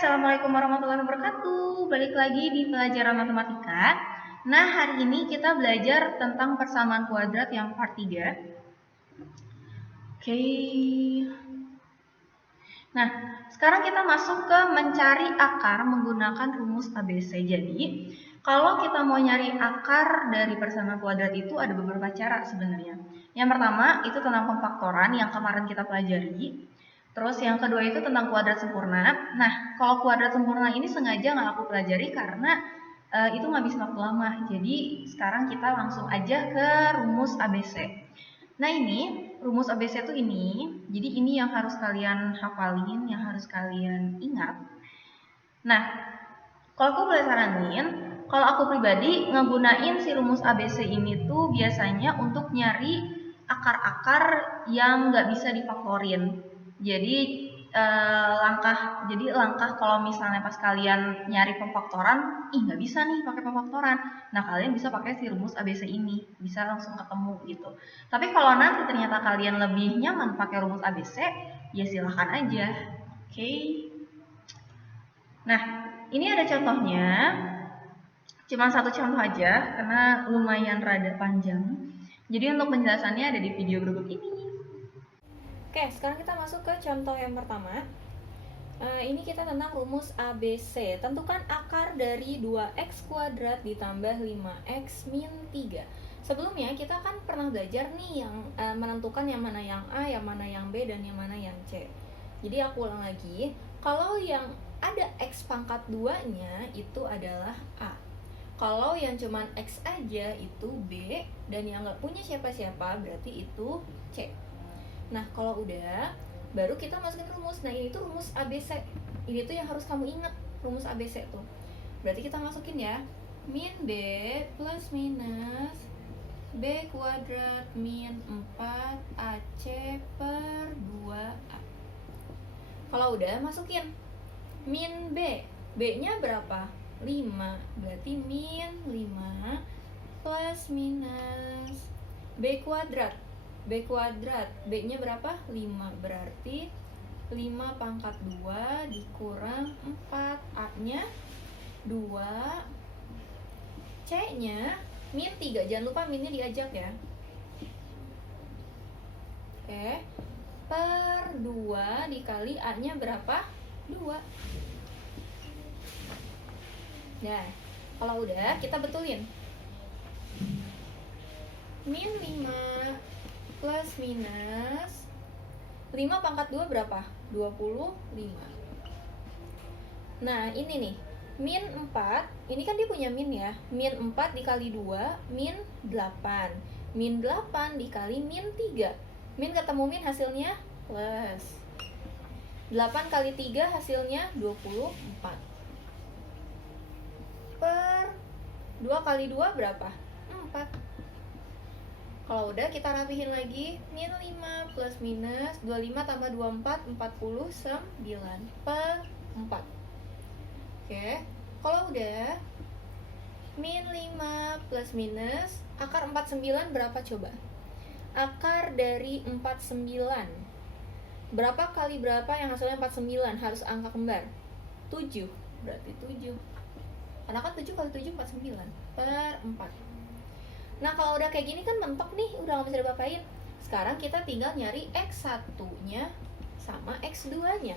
Assalamualaikum warahmatullahi wabarakatuh. Balik lagi di pelajaran matematika. Nah, hari ini kita belajar tentang persamaan kuadrat yang part 3. Oke. Nah, sekarang kita masuk ke mencari akar menggunakan rumus ABC. Jadi, kalau kita mau nyari akar dari persamaan kuadrat itu ada beberapa cara sebenarnya. Yang pertama, itu tentang pemfaktoran yang kemarin kita pelajari. Terus yang kedua itu tentang kuadrat sempurna. Nah, kalau kuadrat sempurna ini sengaja nggak aku pelajari karena itu ngabisin waktu lama. Jadi sekarang kita langsung aja ke rumus ABC. Nah ini rumus ABC itu ini. Jadi ini yang harus kalian hafalin, yang harus kalian ingat. Nah, kalau aku boleh saranin, kalau aku pribadi ngegunain si rumus ABC ini tuh biasanya untuk nyari akar-akar yang nggak bisa difaktorin. Jadi langkah kalau misalnya pas kalian nyari pemfaktoran, nggak bisa nih pakai pemfaktoran. Nah, kalian bisa pakai si rumus ABC ini, bisa langsung ketemu gitu. Tapi kalau nanti ternyata kalian lebih nyaman pakai rumus ABC, ya silahkan aja. Oke. Nah, ini ada contohnya. Cuma satu contoh aja karena lumayan rada panjang. Jadi untuk penjelasannya ada di video berikut ini. Oke, sekarang kita masuk ke contoh yang pertama. Ini kita tentang rumus ABC. Tentukan akar dari 2x kuadrat ditambah 5x min 3. Sebelumnya kita kan pernah belajar nih yang menentukan yang mana yang A, yang mana yang B, dan yang mana yang C. Jadi aku ulang lagi. Kalau yang ada x pangkat 2-nya itu adalah A. Kalau yang cuman x aja itu B, dan yang nggak punya siapa-siapa berarti itu C. Nah, kalau udah, baru kita masukin rumus. Nah, ini tuh rumus ABC. Ini tuh yang harus kamu ingat, rumus ABC tuh. Berarti kita masukin ya. Min B plus minus B kuadrat min 4 AC per 2A. Kalau udah, masukin. Min B. B-nya berapa? 5. Berarti min 5 plus minus B kuadrat. B kuadrat, B-nya berapa? 5, berarti 5 pangkat 2 dikurang 4, A-nya 2, C-nya min 3, jangan lupa minnya diajak ya. Oke, per 2 dikali A-nya berapa? 2. Nah, kalau udah kita betulin. Min 5 plus minus 5 pangkat 2 berapa? 25. Nah, ini nih. Min 4, ini kan dia punya min ya. Min 4 dikali 2, min 8. Min 8 dikali min 3. Min ketemu min hasilnya plus. 8 kali 3 hasilnya 24. Per 2 kali 2 berapa? 4. Kalau udah kita rapihin lagi. Min 5 plus minus 25 tambah 24, 49 per 4. Oke, kalau udah, min 5 plus minus akar 49 berapa coba? Akar dari 49 berapa kali berapa yang hasilnya 49? Harus angka kembar 7, berarti 7. Karena kan 7 kali 7 49 per 4. Nah, kalau udah kayak gini kan mentok nih, udah gak bisa dipapain. Sekarang kita tinggal nyari X1-nya sama X2-nya.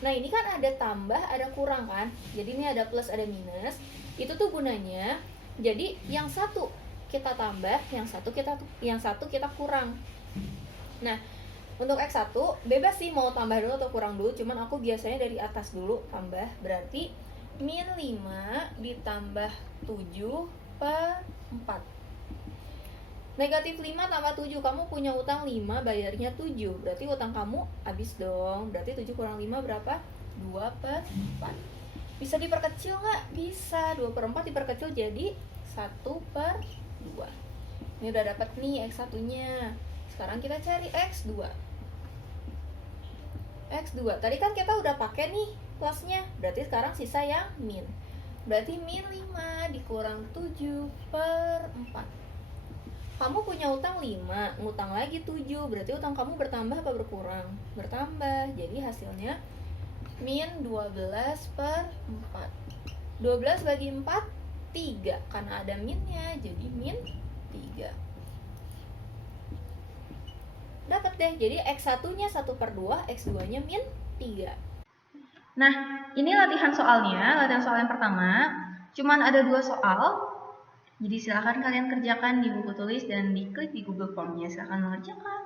Nah, ini kan ada tambah, ada kurang kan? Jadi ini ada plus, ada minus. Itu tuh gunanya, jadi yang satu kita tambah, yang satu kita kurang. Nah, untuk X1 bebas sih mau tambah dulu atau kurang dulu, cuman aku biasanya dari atas dulu tambah. Berarti min 5 ditambah 7 per 4. Negatif 5 tambah 7, kamu punya utang 5, bayarnya 7. Berarti utang kamu habis dong. Berarti 7 kurang 5 berapa? 2 per 4. Bisa diperkecil nggak? Bisa. 2 per 4 diperkecil jadi 1 per 2. Ini udah dapat nih X1-nya. Sekarang kita cari X2. X2. Tadi kan kita udah pakai nih plusnya. Berarti sekarang sisa yang min. Berarti min 5 dikurang 7 per 4. Kamu punya utang 5, ngutang lagi 7, berarti utang kamu bertambah apa berkurang? Bertambah, jadi hasilnya min 12/4. 12 bagi 4, 3. Karena ada minnya, jadi min 3. Dapat deh, jadi X1-nya 1/2, X2-nya min 3. Nah, ini latihan soalnya, latihan soal yang pertama. Cuman ada 2 soal. Jadi silakan kalian kerjakan di buku tulis dan diklik di Google Form-nya. Silakan mengerjakan.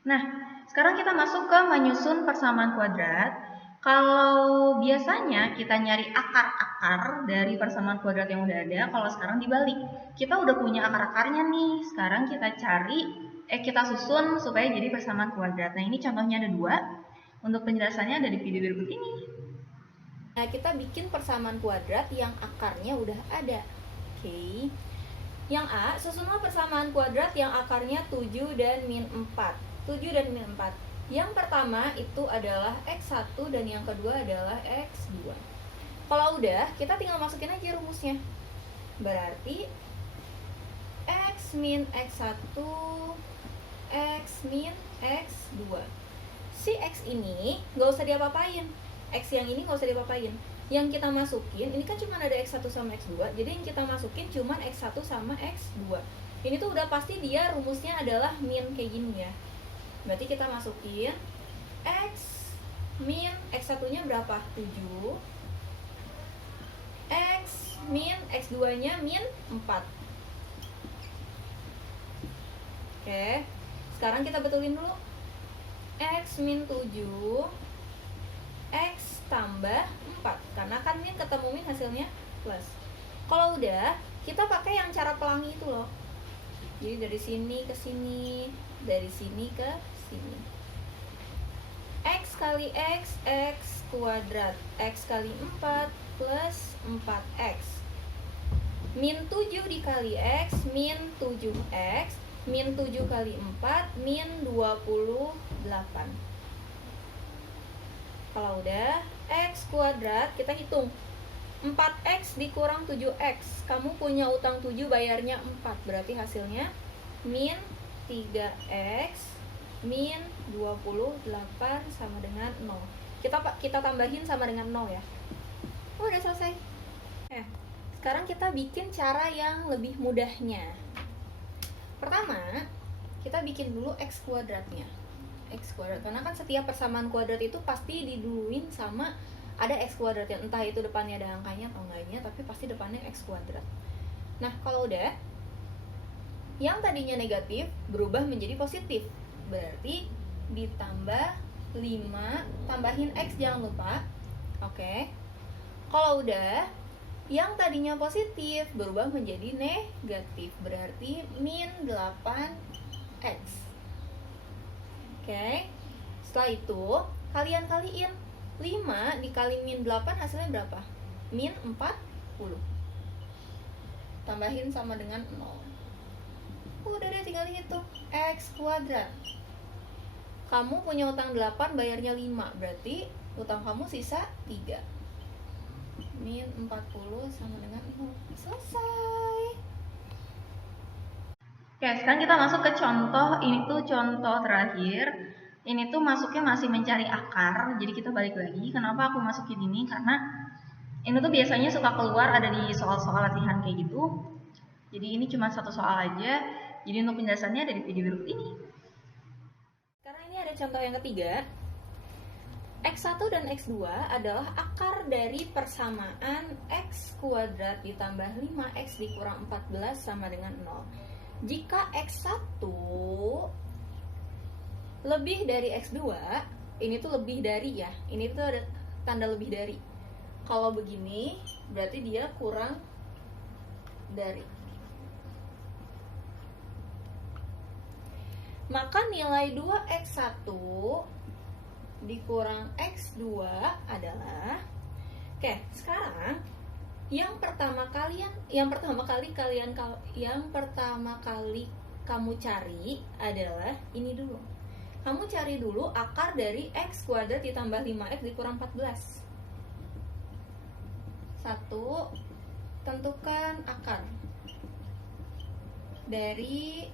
Nah, sekarang kita masuk ke menyusun persamaan kuadrat. Kalau biasanya kita nyari akar-akar dari persamaan kuadrat yang udah ada, kalau sekarang dibalik. Kita udah punya akar-akarnya nih. Sekarang kita kita susun supaya jadi persamaan kuadrat. Nah, ini contohnya ada 2. Untuk penjelasannya ada di video berikut ini. Nah, kita bikin persamaan kuadrat yang akarnya udah ada. Oke. Yang A, susunlah persamaan kuadrat yang akarnya 7 dan min 4. 7 dan min 4. Yang pertama itu adalah X1 dan yang kedua adalah X2. Kalau udah, kita tinggal masukin aja rumusnya. Berarti X min X1, X min X2. Si X ini nggak usah diapa-apain. X yang ini nggak usah diapa-apain. Yang kita masukin, ini kan cuma ada X1 sama X2, jadi yang kita masukin cuma X1 sama X2. Ini tuh udah pasti dia rumusnya adalah min kayak gini ya. Berarti kita masukin X min X1-nya berapa? 7. X min X2-nya min 4. Oke, sekarang kita betulin dulu. X min 7, X tambah 4. Karena kan min ketemu min hasilnya plus. Kalau udah, kita pakai yang cara pelangi itu loh. Jadi dari sini ke sini, dari sini ke sini. X kali X, X kuadrat. X kali 4 plus 4X. Min 7 dikali X, min 7X. Min 7 kali 4, min 28. Kalau udah, X kuadrat, kita hitung 4X dikurang 7X. Kamu punya utang 7, bayarnya 4. Berarti hasilnya min 3X min 28 sama dengan 0. Kita tambahin sama dengan 0 ya. Udah selesai. Sekarang kita bikin cara yang lebih mudahnya. Pertama, kita bikin dulu X kuadratnya. X kuadrat, karena kan setiap persamaan kuadrat itu pasti diduluin sama ada X kuadratnya. Entah itu depannya ada angkanya atau enggaknya, tapi pasti depannya X kuadrat. Nah, kalau udah, yang tadinya negatif berubah menjadi positif. Berarti ditambah 5, tambahin X jangan lupa. Oke. Kalau udah, yang tadinya positif berubah menjadi negatif. Berarti min 8X. Oke. Setelah itu, kalian kaliin. 5 dikali min 8 hasilnya berapa? Min 40. Tambahin sama dengan 0. Udah deh, tinggal hitung. X kuadrat. Kamu punya utang 8, bayarnya 5. Berarti utang kamu sisa 3. Min 40 sama dengan 0. Selesai. Oke, sekarang kita masuk ke contoh. Ini tuh contoh terakhir. Ini tuh masuknya masih mencari akar. Jadi kita balik lagi. Kenapa aku masukin ini? Karena ini tuh biasanya suka keluar ada di soal-soal latihan kayak gitu. Jadi ini cuma satu soal aja. Jadi untuk penjelasannya ada di video berikut ini. Sekarang ini ada contoh yang ketiga. X1 dan X2 adalah akar dari persamaan X kuadrat ditambah 5X dikurang 14 sama dengan 0. Jika X1 lebih dari X2, ini tuh lebih dari ya. Ini tuh ada tanda lebih dari. Kalau begini, berarti dia kurang dari. Maka nilai 2X1 dikurang X2 adalah, oke, sekarang yang pertama kali kamu cari adalah ini dulu. Kamu cari dulu akar dari X kuadrat ditambah 5X dikurang 14. 1. Tentukan akar dari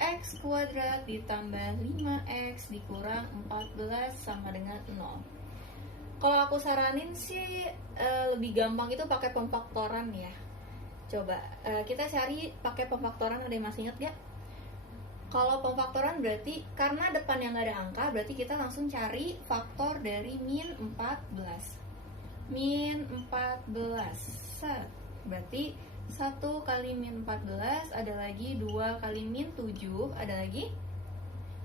X kuadrat ditambah 5X dikurang 14 sama dengan 0. Kalau aku saranin sih lebih gampang itu pakai pemfaktoran ya. Coba kita cari pakai pemfaktoran, ada yang masih ingat gak? Kalau pemfaktoran berarti karena depannya nggak ada angka, berarti kita langsung cari faktor dari min 14. Min 14 set. Berarti 1 kali min 14, ada lagi 2 kali min 7, ada lagi?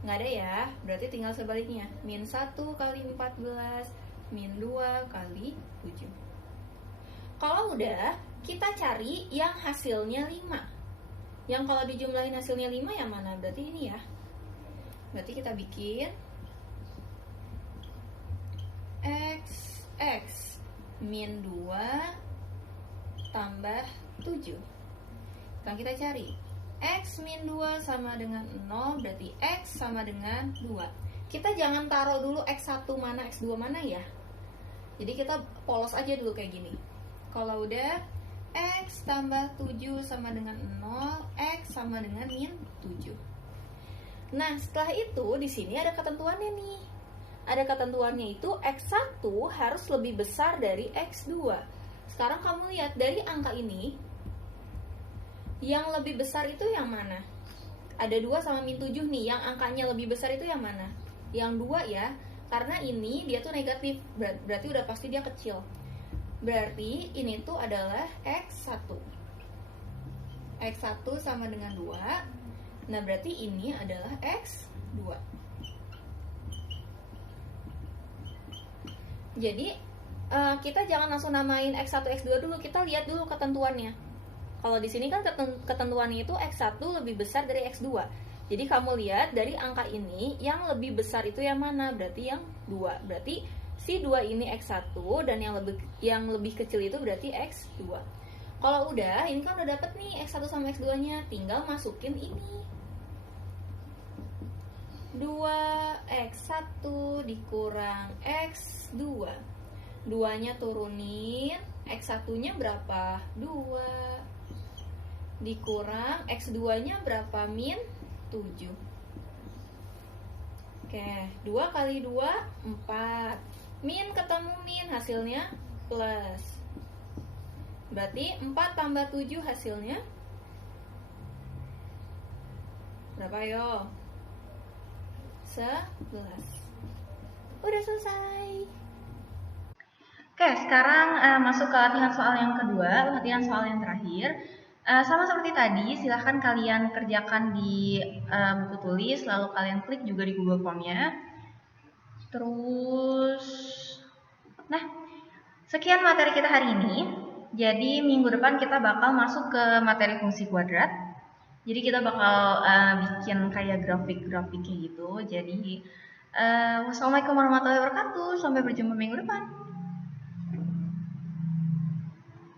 Nggak ada ya, berarti tinggal sebaliknya. Min 1 kali 14, min 2 kali 7. Kalau udah, kita cari yang hasilnya 5. Yang kalau dijumlahin hasilnya 5 yang mana? Berarti ini ya. Berarti kita bikin X min 2 tambah 7. Sekarang kita cari X min 2 sama dengan 0, berarti X sama dengan 2. Kita jangan taruh dulu X1 mana, X2 mana ya. Jadi kita polos aja dulu kayak gini. Kalau udah X tambah 7 sama dengan 0, X sama dengan min 7. Nah, setelah itu di sini ada ketentuannya nih. Ada ketentuannya itu X1 harus lebih besar dari X2. Sekarang kamu lihat dari angka ini, yang lebih besar itu yang mana? Ada 2 sama min 7 nih, yang angkanya lebih besar itu yang mana? Yang 2 ya, karena ini dia tuh negatif, berarti udah pasti dia kecil. Berarti ini tuh adalah X1. X1 sama dengan 2. Nah, berarti ini adalah X2. Jadi, kita jangan langsung namain X1, X2 dulu. Kita lihat dulu ketentuannya. Kalau di sini kan ketentuannya itu X1 lebih besar dari X2. Jadi, kamu lihat dari angka ini, yang lebih besar itu yang mana? Berarti yang 2. Berarti si 2 ini X1 dan yang lebih kecil itu berarti X2. Kalau udah, ini kan udah dapet nih X1 sama X2-nya, tinggal masukin ini. 2X1 dikurang X2. 2-nya turunin, X1-nya berapa? 2. Dikurang X2-nya berapa? Min 7. Oke, 2 kali 2, 4. Min ketemu min, hasilnya plus. Berarti 4 tambah 7 hasilnya berapa yo? 11. Udah selesai. Oke, sekarang masuk ke latihan soal yang kedua, latihan soal yang terakhir. Sama seperti tadi, silahkan kalian kerjakan di buku tulis, lalu kalian klik juga di Google Form-nya. Terus, nah, sekian materi kita hari ini. Jadi minggu depan kita bakal masuk ke materi fungsi kuadrat. Jadi kita bakal bikin kayak grafik-grafik kayak gitu. Jadi, wassalamualaikum warahmatullahi wabarakatuh. Sampai berjumpa minggu depan.